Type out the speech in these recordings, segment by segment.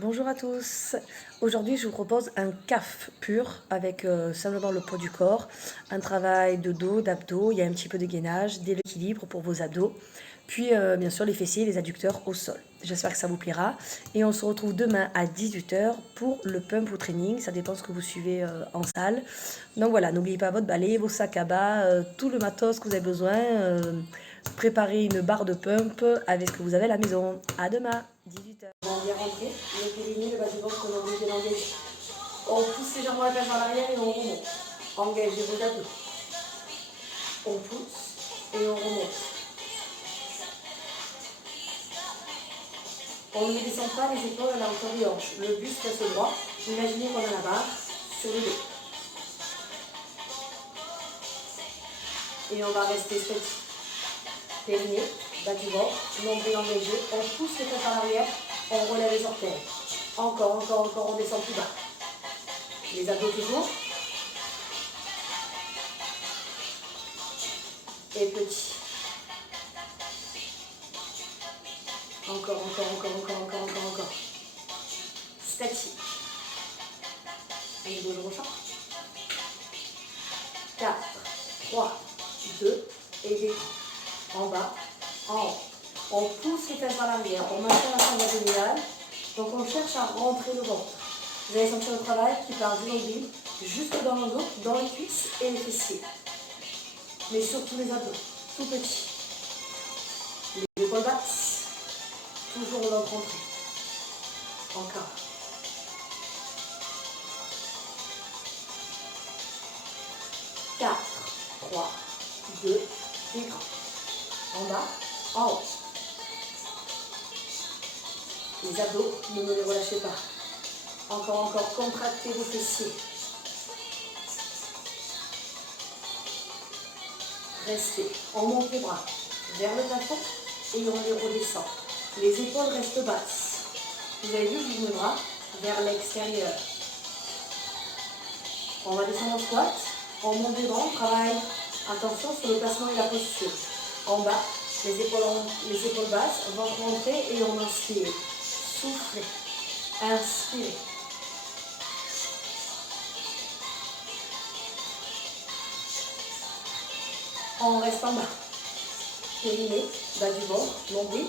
Bonjour à tous. Aujourd'hui, je vous propose un CAF pur avec simplement le poids du corps, un travail de dos, d'abdos, il y a un petit peu de gainage, de l'équilibre pour vos abdos, puis bien sûr les fessiers et les adducteurs au sol. J'espère que ça vous plaira et on se retrouve demain à 18 h pour le pump ou training, ça dépend ce que vous suivez en salle. Donc voilà, n'oubliez pas votre balai, vos sacs à bas, tout le matos que vous avez besoin. Préparez une barre de pump avec ce que vous avez à la maison. À demain, 18 h. On va bien rentrer, le périnée, le bas du ventre, on est obligé d'engager. On pousse légèrement la cage en arrière et on remonte. Engagez vos abdos. On pousse et on remonte. On ne descend pas les épaules à la hauteur des hanches. Le buste reste droit. Imaginez qu'on a la barre sur le dos. Et on va rester statique. Périnée, bas du ventre, nombril engagé. On pousse les fesses en arrière, on relève les orteils. Encore, on descend plus bas. Les abdos toujours. Et petit. Encore. Statique. Un niveau de rechange. 4, 3, 2, et détend. En bas, en haut. On pousse les fesses vers l'arrière, on maintient la sangle abdominale, donc on cherche à rentrer le ventre. Vous allez sentir le travail qui part du nombril jusque dans le dos, dans les cuisses et les fessiers. Mais surtout les abdos, tout petits. Les épaules basses, toujours au ventre rentré. Encore. 4, 3, 2, détend. En bas, en haut. Les abdos, ne les relâchez pas. Encore, contractez vos fessiers. Restez. On monte les bras vers le plafond et on les redescend. Les épaules restent basses. Vous avez vu, j'ouvre le bras vers l'extérieur. On va descendre en squat. On monte les bras, on travaille. Attention sur le placement et la posture. En bas, les épaules basses, ventre rentré et on inspire. Soufflez. Inspirez. On reste en bas. Périnée, bas du ventre, nombril.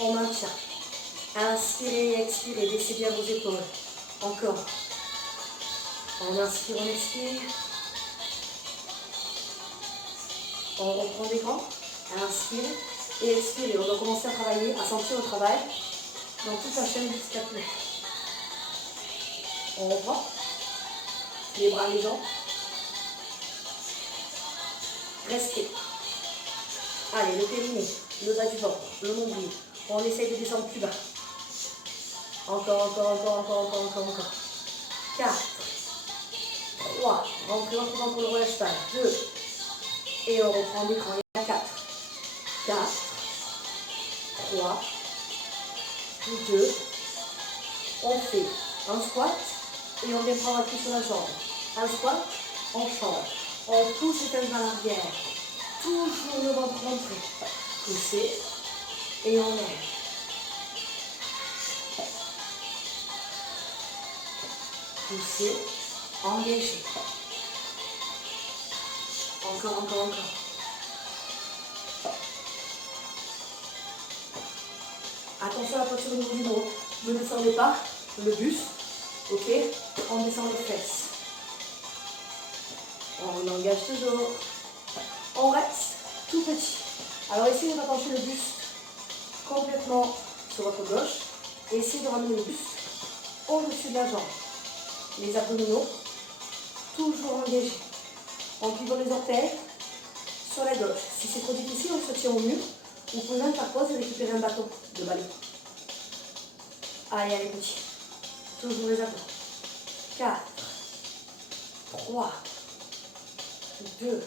On maintient. Inspirez, expirez. Baissez bien vos épaules. Encore. On inspire, on expire. On reprend des grands. Inspire et expire. On va commencer à travailler, à sentir le travail dans toute la chaîne du scapulaire. On reprend. Les bras, les jambes. Restez. Allez, le périnée, le bas du ventre, le nombril. On essaye de descendre plus bas. Encore. 4, 3, rentrez votre ventre, on ne relâche pas. 2, et on reprend l'écran. Il y a 4, 3, 2, on fait un squat et on vient prendre appui sur la jambe. Un squat, on change. On pousse les fesses vers l'arrière. Toujours le ventre rentré. Poussez et on lève. Poussez, engagez. Encore. Attention à la posture au niveau du dos. Ne descendez pas le buste. Ok? On descend les fesses. On engage toujours. On reste tout petit. Alors essayez de pencher le buste complètement sur votre gauche. Et essayez de ramener le buste au-dessus de la jambe. Les abdominaux, toujours engagés. On pivot les orteils sur la gauche. Si c'est trop difficile, on se tient au mur. Vous pouvez même faire pause et récupérer un bâton de balai. Allez, petit. Toujours les abdos. 4, 3, 2.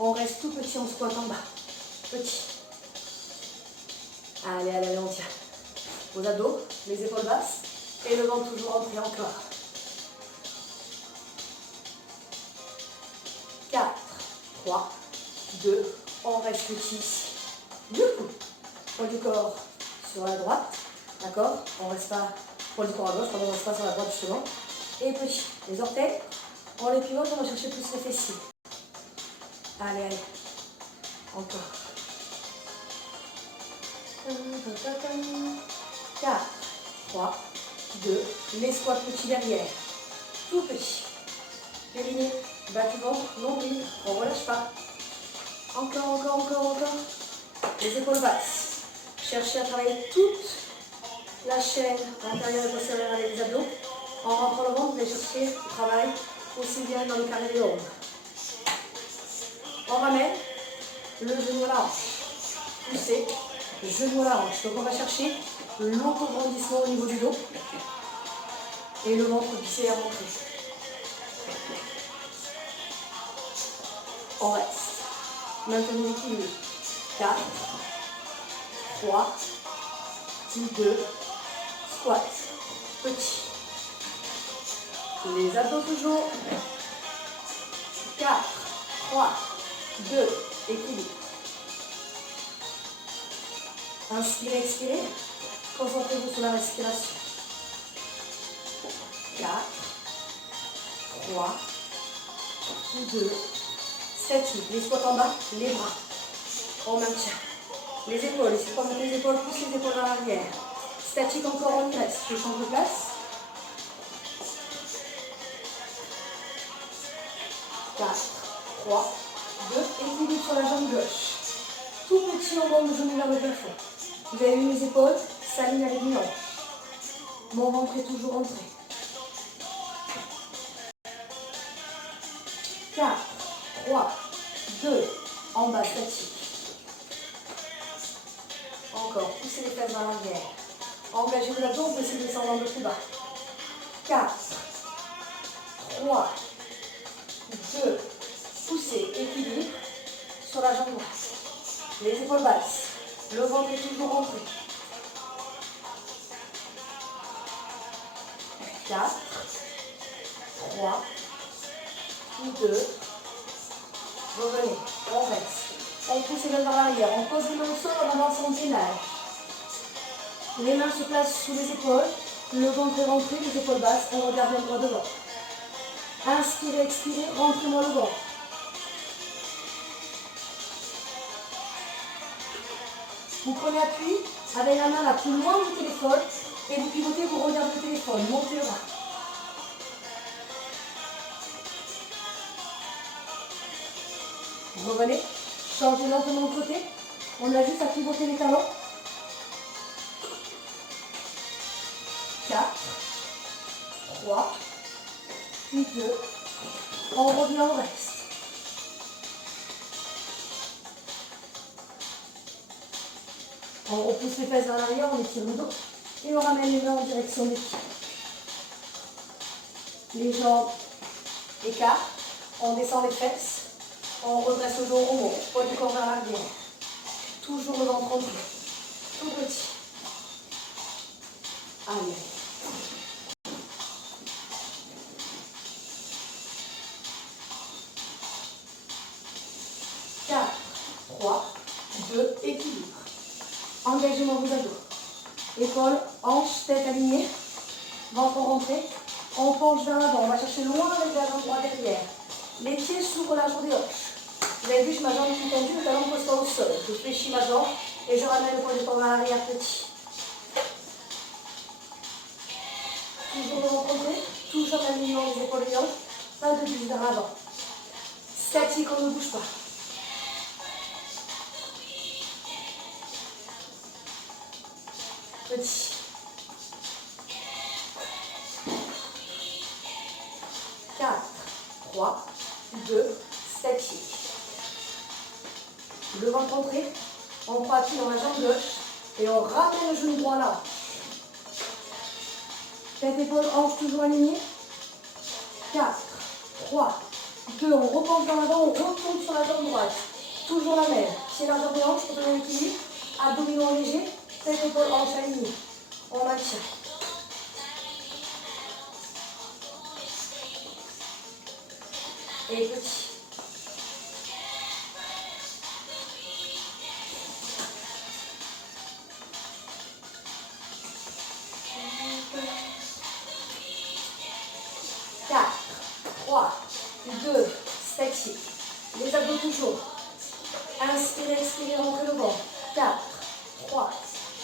On reste tout petit en squat en bas. Petit. Allez, on tient. Vos abdos, les épaules basses et le ventre toujours rentré encore. 4, 3, 2, on reste petit. Youhou. Poids du corps sur la droite, d'accord? On ne reste pas Poids du corps à gauche, pardon, on va se passer sur la droite justement. Et petit. Les orteils, on les pivote, on va chercher plus les fessiers. Allez, allez. Encore. 4, 3, 2, les squats petits derrière. Tout petit. Périnée, bas du ventre, nombril, on ne relâche pas. Encore, encore, encore, encore. Les épaules basses. Cherchez à travailler toute la chaîne intérieure et postérieure avec les abdos. En rentrant le ventre, vous allez chercher le travail aussi bien dans le carré des ombres. On ramène le genou à la hanche. Poussez, genou à la hanche. Donc on va chercher l'autograndissement au niveau du dos. Et le ventre glissé à rentrer. On reste. Maintenez l'équilibre. 4, 3, 2, squat. Petit. Les abdos toujours. 4, 3, 2, équilibre. Inspirez, expirez. Concentrez-vous sur la respiration. 4, 3, 2, statique. Les squats en bas, les bras. On maintient. Les épaules, essayez de mettre les épaules, poussez les épaules vers l'arrière. Statique encore, on y reste. Je change de place. 4, 3, 2, équilibre sur la jambe gauche. Tout petit, on monte le genou vers le plafond. Vous avez vu mes épaules, s'alignent avec mes hanches. Mon ventre est toujours rentré. 4, 3, 2, en bas, statique. Encore, poussez les fesses vers l'arrière. Engagez le abdos, vous essayez de descendre un peu plus bas. 4, 3, 2, poussez, équilibre sur la jambe droite. Les épaules basses, le ventre est toujours rentré. 4, 3, 2, revenez, on reste. On pousse les mains vers l'arrière, on pose les mains au sol, on avance en gainage. Les mains se placent sous les épaules, le ventre est rentré, les épaules basses, on regarde bien droit devant. Inspirez, expirez, rentrez-moi le ventre. Vous prenez appui avec la main la plus loin du téléphone et vous pivotez, vous regardez le téléphone, montez le bras. Revenez, changez lentement de côté. On a juste à pivoter les talons. 4, 3, 2, on revient, on reste. On repousse les fesses vers l'arrière, on étire le dos et on ramène les mains en direction des pieds. Les jambes écartent, on descend les fesses, on redresse le dos, on monte, poids du corps vers l'arrière. Toujours le ventre rentré, tout petit. Allez. Quatre, 3, 2, équilibre. Engagez-moi vos abdos. Épaules, hanches, tête alignée. Ventre rentré. On penche vers l'avant. On va chercher loin avec la jambe droite derrière. Les pieds s'ouvrent largement des hanches. Vous avez vu, j'ai ma jambe qui est tendue, le talon ne pose pas au sol. Je fléchis ma jambe et je ramène le poids du corps vers l'arrière petit. Toujours le ventre rentré. Toujours l'alignement des épaules et des hanches. Pas de buse vers l'avant. Statique, on ne bouge pas. Petit. 4, 3, 2, statique. Le ventre rentré, on prend appui dans la jambe gauche et on ramène le genou droit là. Tête, épaule, hanche toujours alignée. 4, 3, 2, on repenche dans l'avant, on retombe sur la jambe droite. Toujours la même. Pied largeur des hanches pour donner l'équilibre. Abdominaux légers. Tête, épaule, hanche alignée. On maintient. Et petit. 3, 2, statique. Les abdos toujours. Inspirez, expirez, rentrez le ventre. 4, 3,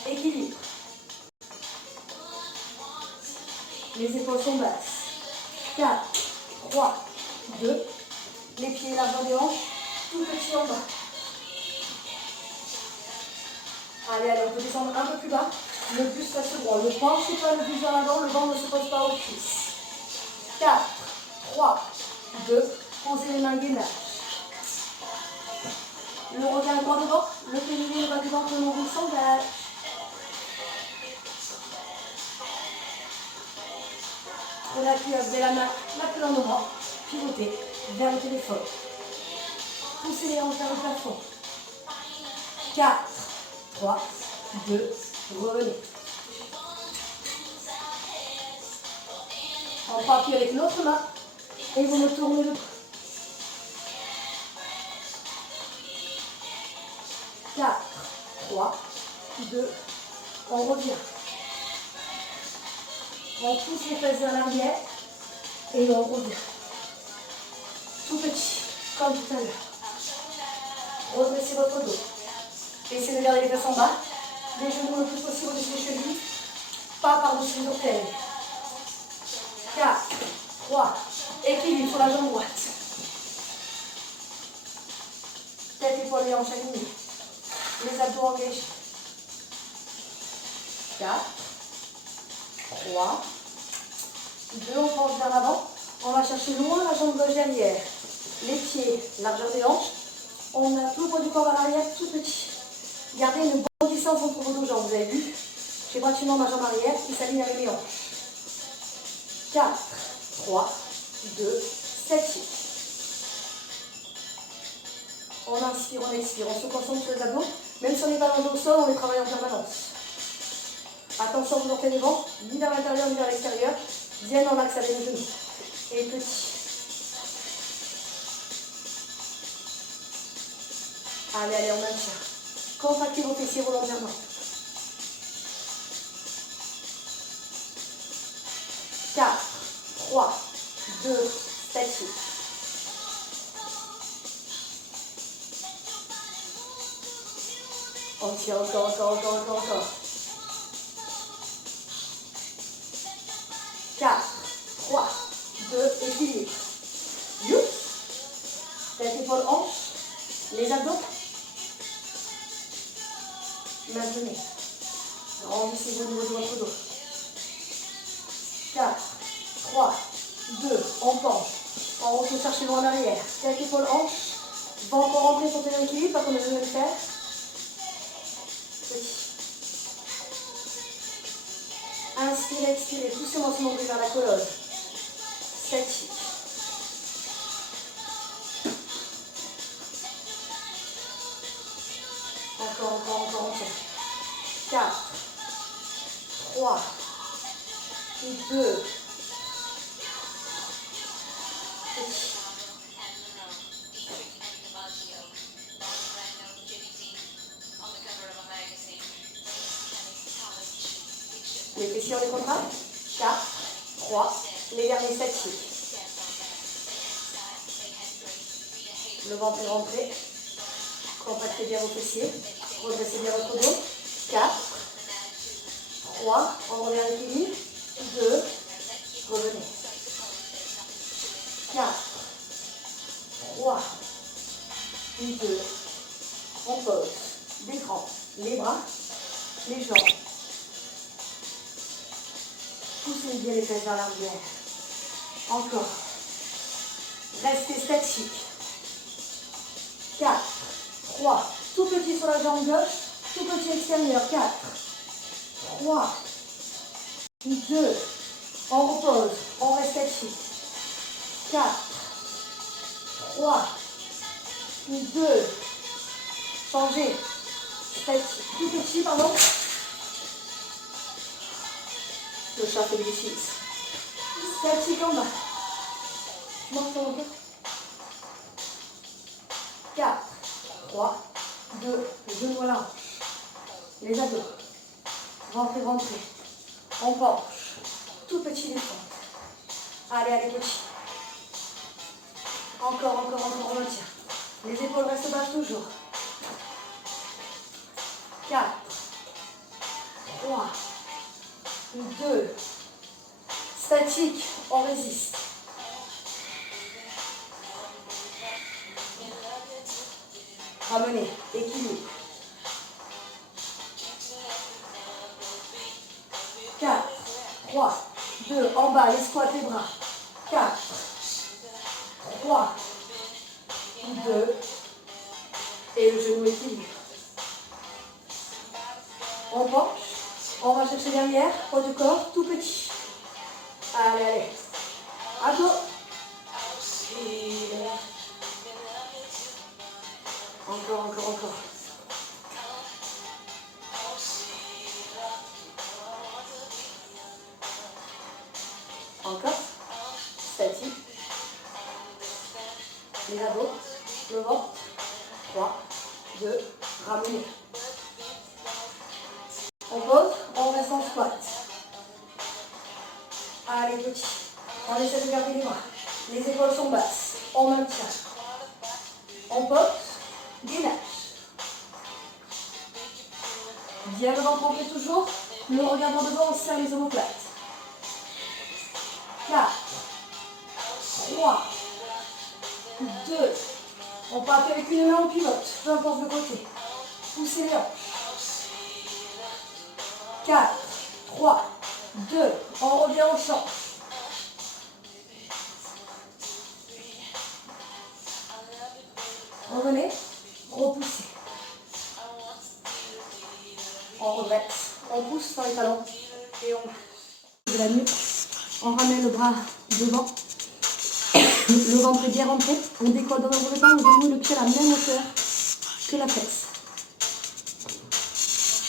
équilibre. Les épaules sont basses. 4, 3, 2. Les pieds largeur des hanches. Tout petit en bas. Allez, allez, on peut descendre un peu plus bas. Le buste reste droit. Ne penchez pas le buste vers l'avant. Le ventre ne se pose pas aux cuisses. 4, 3, 2. Posez les mains gainage. Le regard droit devant. Le périnée, le bas du ventre, le nombril s'engage. Prenez appui, levez la main, la queue dans nos bras. Pivotez vers le téléphone. Poussez les hanches vers le plafond. 4, 3, 2, revenez. On prend appui avec l'autre main et vous me tournez le dos. 4, 3, 2, on revient. On pousse les fesses vers l'arrière et on revient. Tout petit, comme tout à l'heure. Redressez votre dos. Essayez de garder les fesses en bas. Les genoux le plus possible au-dessus des chevilles. Pas par-dessus les orteils. 4, 3, équilibre sur la jambe droite. Tête épaulée en chaque ligne. Les abdos engagés. 4, 3, 2, on penche vers l'avant. On va chercher loin la jambe gauche derrière. Les pieds, largeur des hanches. On a tout le poids du corps à l'arrière, tout petit. Gardez une bonne distance entre vos deux jambes. Vous avez vu? J'ai pratiquement ma jambe arrière qui s'aligne avec mes hanches. 4, 3, 2, 7. On inspire, on expire. On se concentre sur les abdos. Même si on n'est pas allongé au sol, on les travaille en permanence. Attention, vous orteils devant, ni vers l'intérieur, ni vers l'extérieur. Bien en axe avec les genoux. Et petit. Allez, allez, on maintient. Contractez vos fessiers volontairement. 4, 3, 2, statique. On tient encore. 4, 3, 2, équilibre. Youp. Tête, épaule, hanche. Les abdos. Maintenez. Rendissez-vous au niveau de votre dos. 4, 3, 2, on penche. On retourne chercher loin en arrière. Tête, épaule, hanche. Ventre rentré pour tenir l'équilibre, pas comme je viens de le faire. Petit. Inspirez, expirez. Poussez mon nombril vers la colonne. Statique. Encore, on tient. 4, 3, 2, petit. Les fessiers, on les contracte. 4, 3, les derniers statiques. Le ventre est rentré. Contractez bien vos fessiers. Redressez bien votre dos. 4, 3, on revient à l'équilibre. 2, revenez. 4, 3, 2, on pose. D'écran, les bras, les jambes. Poussez bien les fesses vers l'arrière. Encore. Restez statique. 4, 3, tout petit sur la jambe gauche, tout petit extérieur. 4, 3, 2, on repose, on reste statique. 4, 3, 2, changez. Statique, tout petit, pardon. Le chat fait des bêtises. Statique en bas. Je monte sur mon cœur. 4, 3, 2, les genoux à la hanche. Les abdos. Rentrez, rentrez. On penche. Tout petit descente. Allez, allez, petit. Encore, on retient. Les épaules restent basses toujours. 4, 3, 2, statique, on résiste. Ramenez, équilibre. 4, 3, 2, en bas, les squats, les bras. 4, 3, 2, et le genou équilibre. On penche, on va chercher derrière, poids du corps, tout petit. Allez, allez. Abdos. Encore. Encore. Statique. Les abdos. Le ventre. 3, 2, ramenez. On pose, on reste en squat. Allez, petit. On essaie de garder les bras. Les épaules sont basses. On maintient. On pose. Gainage. Bien le ventre rempli toujours. Le regard en devant, on serre les omoplates. 4, 3, 2. On part avec une main, on pivote. Peu importe le côté. Poussez les hanches. 4, 3, 2. On revient, on change. Revenez, repoussez. On redresse, on pousse sur les talons et on de la nuque. On ramène le bras devant. Le ventre est bien rentré. On décolle dans un premier temps, le genou et le pied à la même hauteur que la fesse.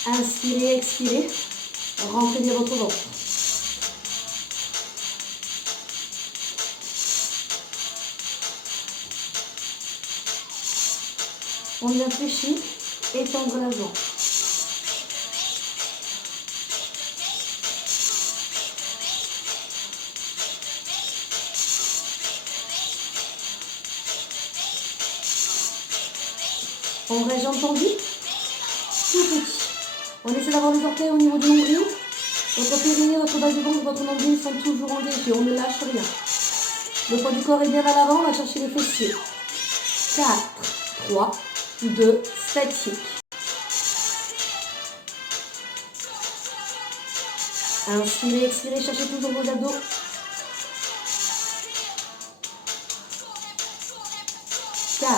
Inspirez, expirez. Rentrez bien votre ventre. On vient fléchir, étendre la jambe. On reste jambes tendues, tout petit. On essaie d'avoir les orteils au niveau du nombril. Votre périnée, votre base de ventre, votre nombril sont toujours engagés. On ne lâche rien. Le poids du corps est bien à l'avant. On va chercher les fessiers. 4, 3, 2, statique. Inspirez, expirez, cherchez toujours vos abdos. 4,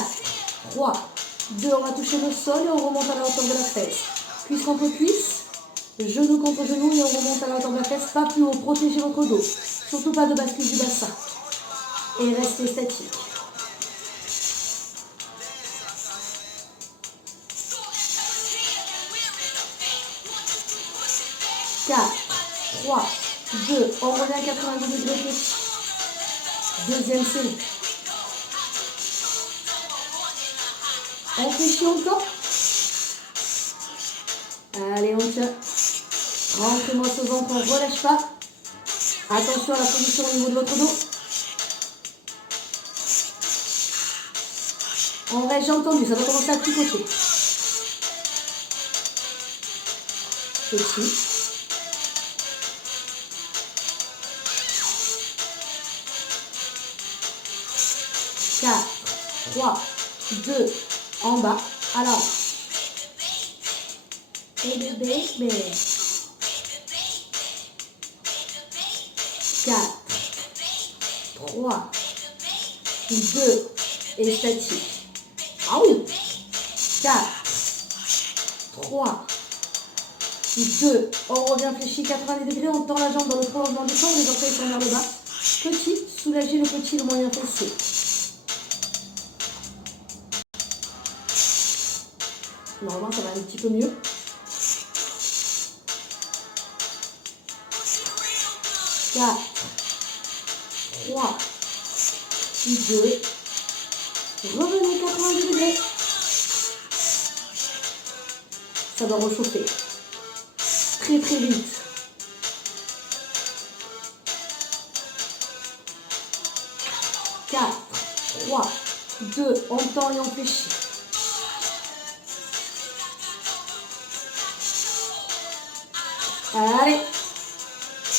3, 2, on va toucher le sol et on remonte à la hauteur de la fesse. Cuisse contre cuisse, genou contre genou et on remonte à la hauteur de la fesse. Pas plus haut, protégez votre dos. Surtout pas de bascule du bassin. Et restez statique. 4, 3, 2, on revient à 90 degrés petit. Deuxième série. On fléchit encore. Allez, on tient. Rentrez-moi ce ventre, on ne relâche pas. Attention à la position au niveau de votre dos. On reste, j'ai entendu, ça va commencer à picoter. Petit. Quatre, 3, 2, en bas, à la hanche. Et bébé. 4, 3, 2, et statique. Ah oui. 4, 3, 2, on revient fléchi, 90 degrés, on tend la jambe dans le prolongement du corps, les orteils sont vers le bas. Petit, soulagez le petit, le moyen fessier. Normalement, ça va un petit peu mieux. 4, 3, 2, revenez 90 degrés. Ça va rechauffer. Très très vite. 4, 3, 3, 2, on tend et on fléchit. Allez,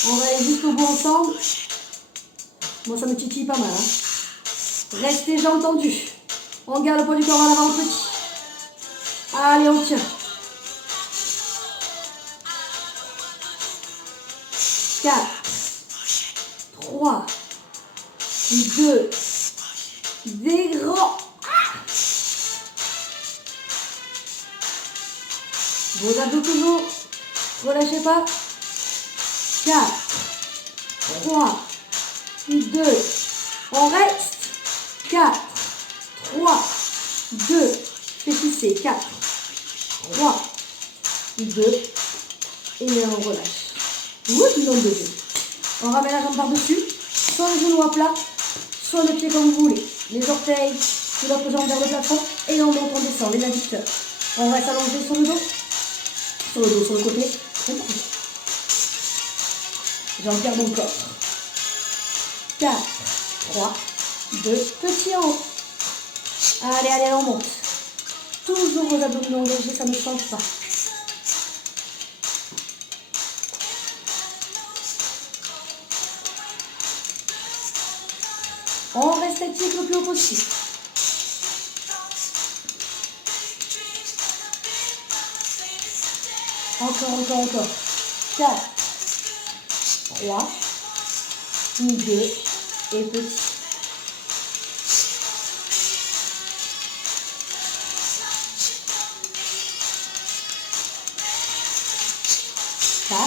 on va aller jusqu'au bout ensemble. Moi, ça me titille pas mal. Hein. Restez jambes tendues. On garde le poids du corps à l'avant petit. Allez, on tient. 4, 3, 2, des grands. Vos abdos toujours. Relâchez pas. 4, 3, 2, on reste. 4, 3, 2, fléchissez. 4, 3, 2, et on relâche. Ouh, deuxième. On ramène la jambe par-dessus, soit le genou à plat, soit le pied comme vous voulez. Les orteils, sur l'autre jambe vers le plafond, et on monte, on descend, les adducteurs. On reste allongé sur le dos, sur le côté. J'enterre mon corps. 4, 3, 2, petit en haut. Allez, allez, on monte. Toujours vos abdominaux engagés, ça ne change pas. On reste statique le plus haut possible. Encore. 4, 3, 2, et petit. 4,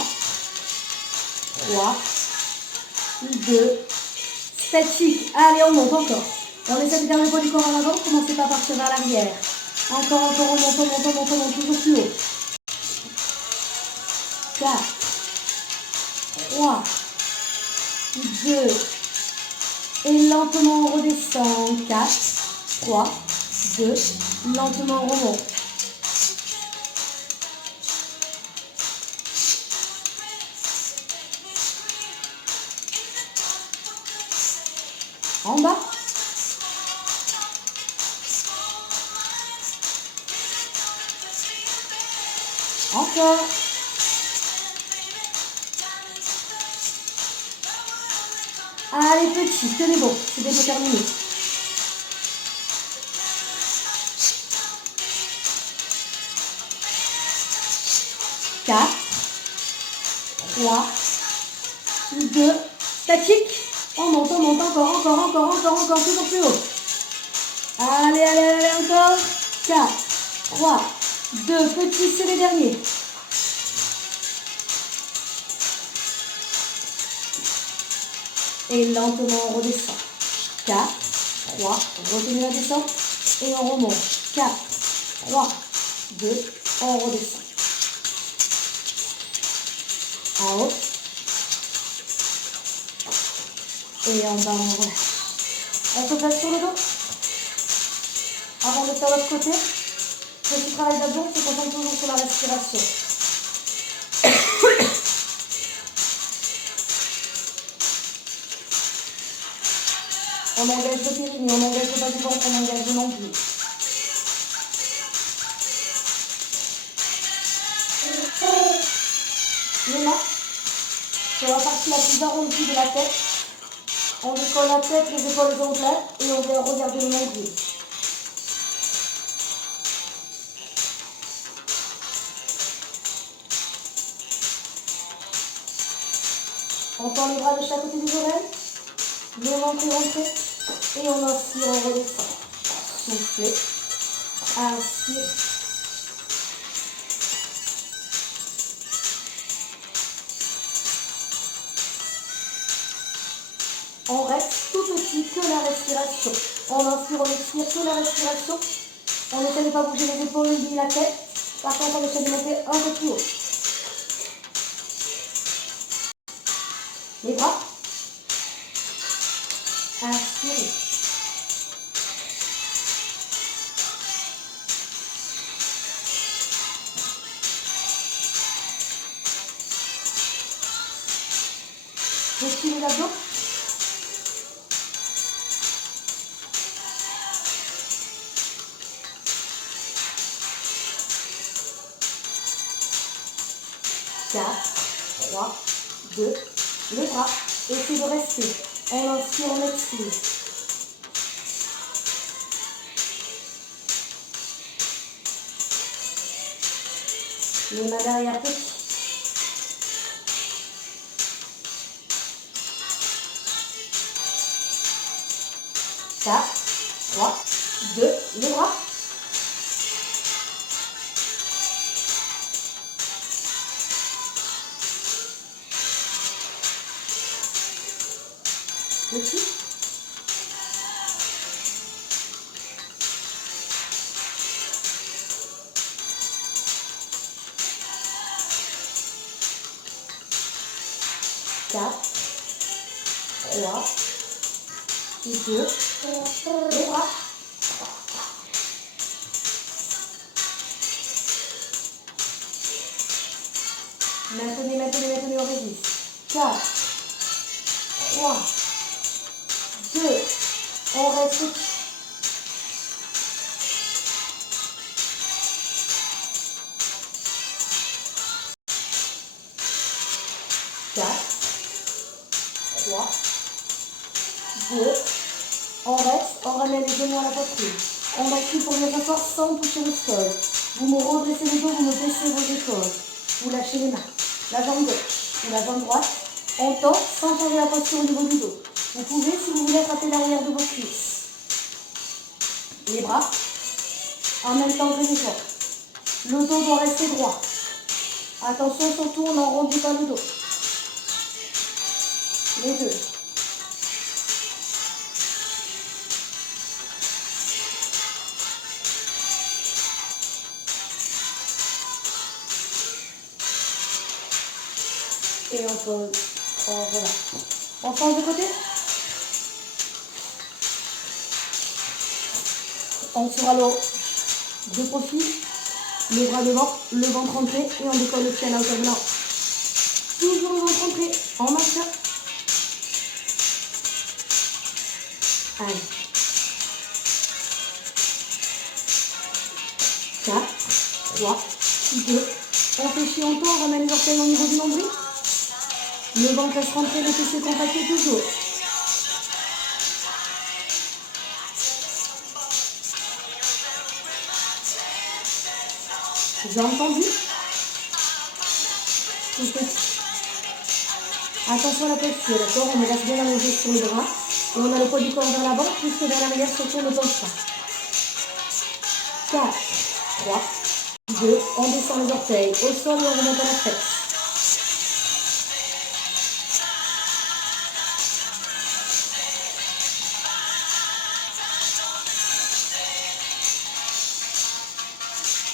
3, 2, statique. Allez, on monte encore. On essaie de garder le poids du corps en avant. Commencez pas à partir vers l'arrière. Encore, on monte, toujours plus haut. 4, 3, 2, et lentement on redescend. 4, 3, 2, lentement on remonte. En bas. Encore. Allez, petit, tenez bon, c'est déjà terminé. 4, 3, 2, statique. On monte, encore, toujours plus haut. Allez, encore. 4, 3, 2, petit, c'est les derniers. Et lentement, on redescend. 4, 3, retenez la descente. Et on remonte. 4, 3, 2, on redescend. En haut. Et en bas, on relâche. On se place sur le dos. Avant de faire l'autre côté, petit travail d'abdos, on se concentre toujours sur la respiration. On engage le périnée, on engage le bas du ventre, on engage le nombril. Les mains sur la partie la plus arrondie de la tête. On décolle la tête, les épaules ongulaires et on vient regarder le nombril. On tend les bras de chaque côté des oreilles. Le ventre est rentré. Et on inspire, on redescend. Soufflez. Inspire. On reste tout petit, que la respiration. On inspire, on expire, que la respiration. On essaie de ne pas bouger les épaules ni la tête. Par contre, on essaie de monter un peu plus haut. Les bras. Inspirez. Respirez les abdos. 2, les bras. Essayez de rester. On inspire, on expire. Les mains derrière, petit. 4, 3, 2, les bras. Petit. 4, 3, 2, les bras. Maintenez, on résiste. 4, 3, 2, on reste petit. 4, 3, 2, on reste, on ramène les genoux à la poitrine. On appuie pour bien s'asseoir sans toucher le sol. Vous me redressez le dos, vous me baissez vos épaules. Vous lâchez les mains. La jambe gauche ou la jambe droite. On tend sans changer la posture au niveau du dos. Vous pouvez, si vous voulez, attraper l'arrière de vos cuisses. Les bras en même temps que les épaules. Le dos doit rester droit. Attention, surtout, on n'enrondit pas le dos. Les deux. Et on pose. Oh, voilà. On change de côté. On sera l'eau de profil, les bras devant, le ventre entré et on décolle le pied à la hauteur de la hanche. Toujours le ventre entré, en maintien. Allez. 4, 3, 2, on fléchit en tour, on ramène les orteils au niveau du nombril. Le ventre laisse rentrer, les fessiers contractés toujours. J'ai entendu. Tout petit. Attention à la posture, d'accord? On reste bien allongé sur les bras. Et on a le poids du corps vers l'avant, plus que vers l'arrière, surtout le penche pas. 4, 3, 2, on descend les orteils au sol et on remonte à la tête.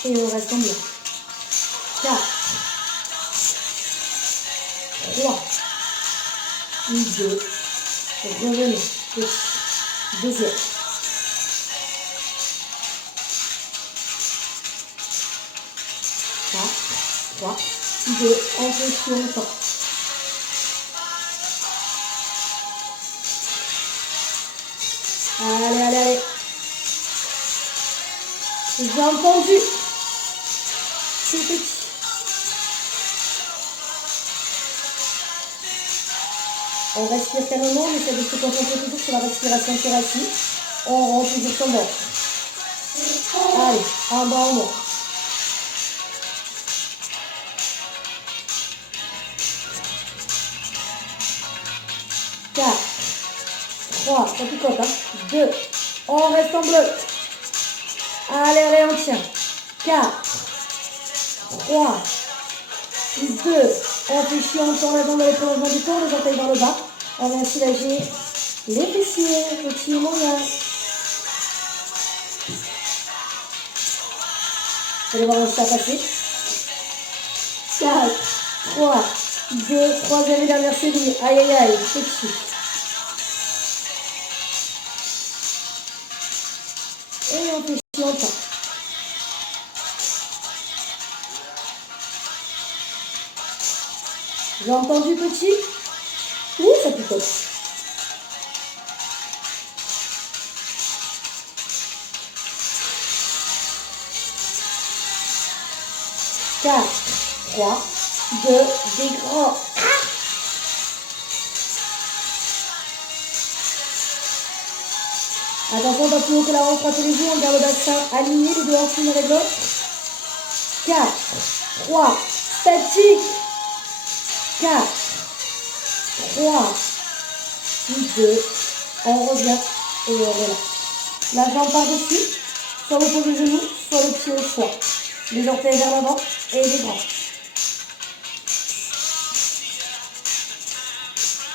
Et on reste en bien. 4, 3, 2, revenez. Deuxième. 4, 3, 2, on fait longtemps. Allez, allez, allez. J'ai entendu. C'est petit. On respire calmement, on essaie de se concentrer toujours sur la respiration thoracique. On rentre toujours son ventre. Allez, en bas, en bas. 4, 3, ça picote, hein. 2, on reste en bloc. Allez, allez, on tient. 4, 3, 2, on fléchit, on tend la jambe avec le prolongement du corps, les orteils vers le bas. On vient soulager les fessiers, petits et moyens. Vous allez voir où ça a passé. 4, 3, 2, troisième et dernière série. Aïe, aïe, aïe, petit. Et on fléchit, on tend. J'ai entendu petit. Ouh, ça picote. 4, 3, 2, des grands Attention, pas plus haut que la hanche, rappelez-vous, on garde le bassin aligné, les deux hanches l'une avec l'autre. 4, 3, statique. 4, 3, 2, on revient et on relâche. La jambe par-dessus, soit vous posez le genou, soit le pied au choix. Les orteils vers l'avant et les bras.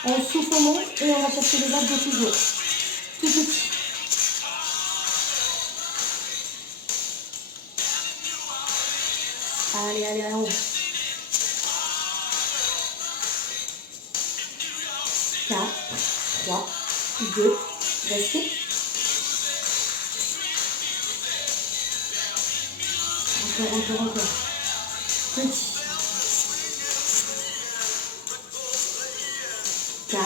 On souffle, on monte et on va chercher les abdos toujours. Tout petit. Allez, allez, allez, on va. 4, 3, 2, restez. Encore. Petit. 4,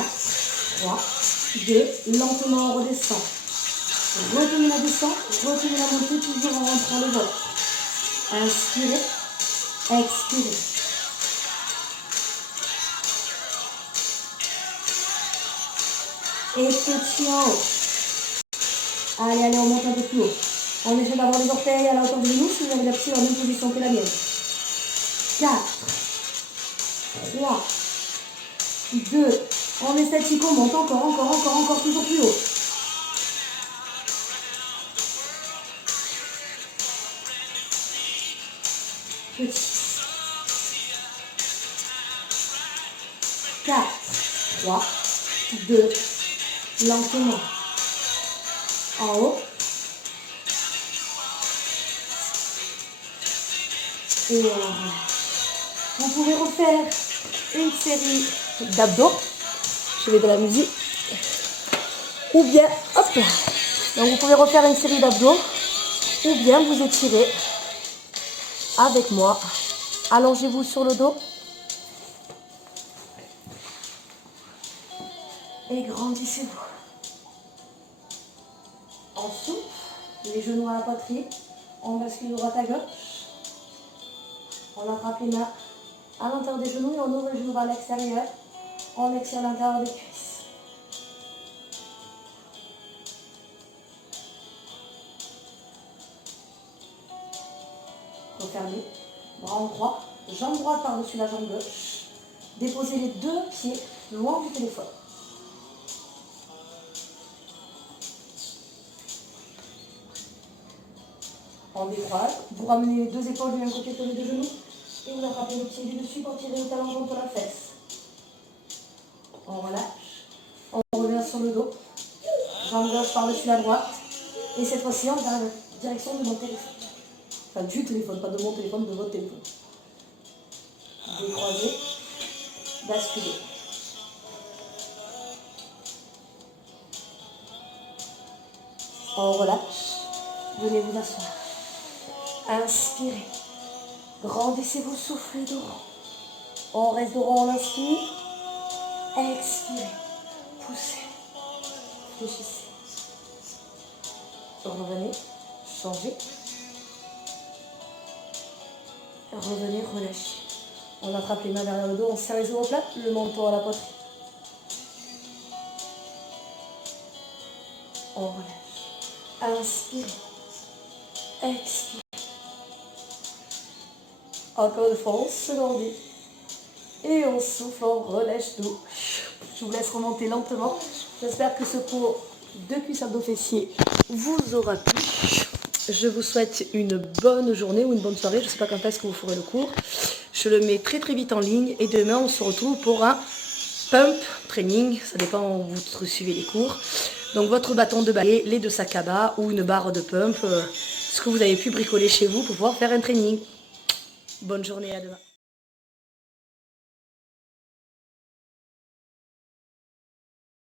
3, 2, lentement on redescend. Retenez la descente, retenez la montée, toujours en rentrant le ventre. Inspirez, expirez. Et petit en haut. Allez, on monte un peu plus haut. On essaie d'avoir les orteils à la hauteur du genou si vous avez la petite dans la même position que la mienne. 4, 3, 2, en esthétique, on monte encore, toujours plus haut. Petit. 4, 3, 2, lentement. En haut. Et vous pouvez refaire une série d'abdos. Je mets de la musique. Ou bien, hop là. Donc vous pouvez refaire une série d'abdos. Ou bien vous étirez avec moi. Allongez-vous sur le dos. Et grandissez-vous. En souffle, les genoux à la poitrine. On bascule de droite à gauche. On attrape les mains à l'intérieur des genoux et on ouvre les genoux vers l'extérieur. On étire l'intérieur des cuisses. Refermez, bras en croix, jambe droite par-dessus la jambe gauche. Déposez les deux pieds loin du téléphone. En décroise, vous ramenez les deux épaules d'un côté sur les deux genoux et vous attrapez le pied du dessus pour tirer le talon contre la fesse. On relâche, on revient sur le dos, jambe gauche par-dessus la droite et cette fois-ci on va dans la direction de mon téléphone. Enfin du téléphone, pas de mon téléphone, de votre téléphone. Décroisez, basculez. On relâche, venez vous asseoir. Inspirez, grandissez-vous, soufflez droit. On reste droit, on inspire. Expirez, poussez, fléchissez. Revenez, changez. Revenez, relâchez. On attrape les mains derrière le dos, on serre les omoplates, le menton à la poitrine. On relâche. Inspirez, expirez. Encore une fois, on se grandit. Et on souffle, on relâche tout. Je vous laisse remonter lentement. J'espère que ce cours de cuisse abdos fessiers vous aura plu. Je vous souhaite une bonne journée ou une bonne soirée. Je ne sais pas quand est-ce que vous ferez le cours. Je le mets très vite en ligne. Et demain, on se retrouve pour un pump training. Ça dépend où vous suivez les cours. Donc votre bâton de balai, les deux sacs à bas ou une barre de pump. Ce que vous avez pu bricoler chez vous pour pouvoir faire un training. Bonne journée, à demain.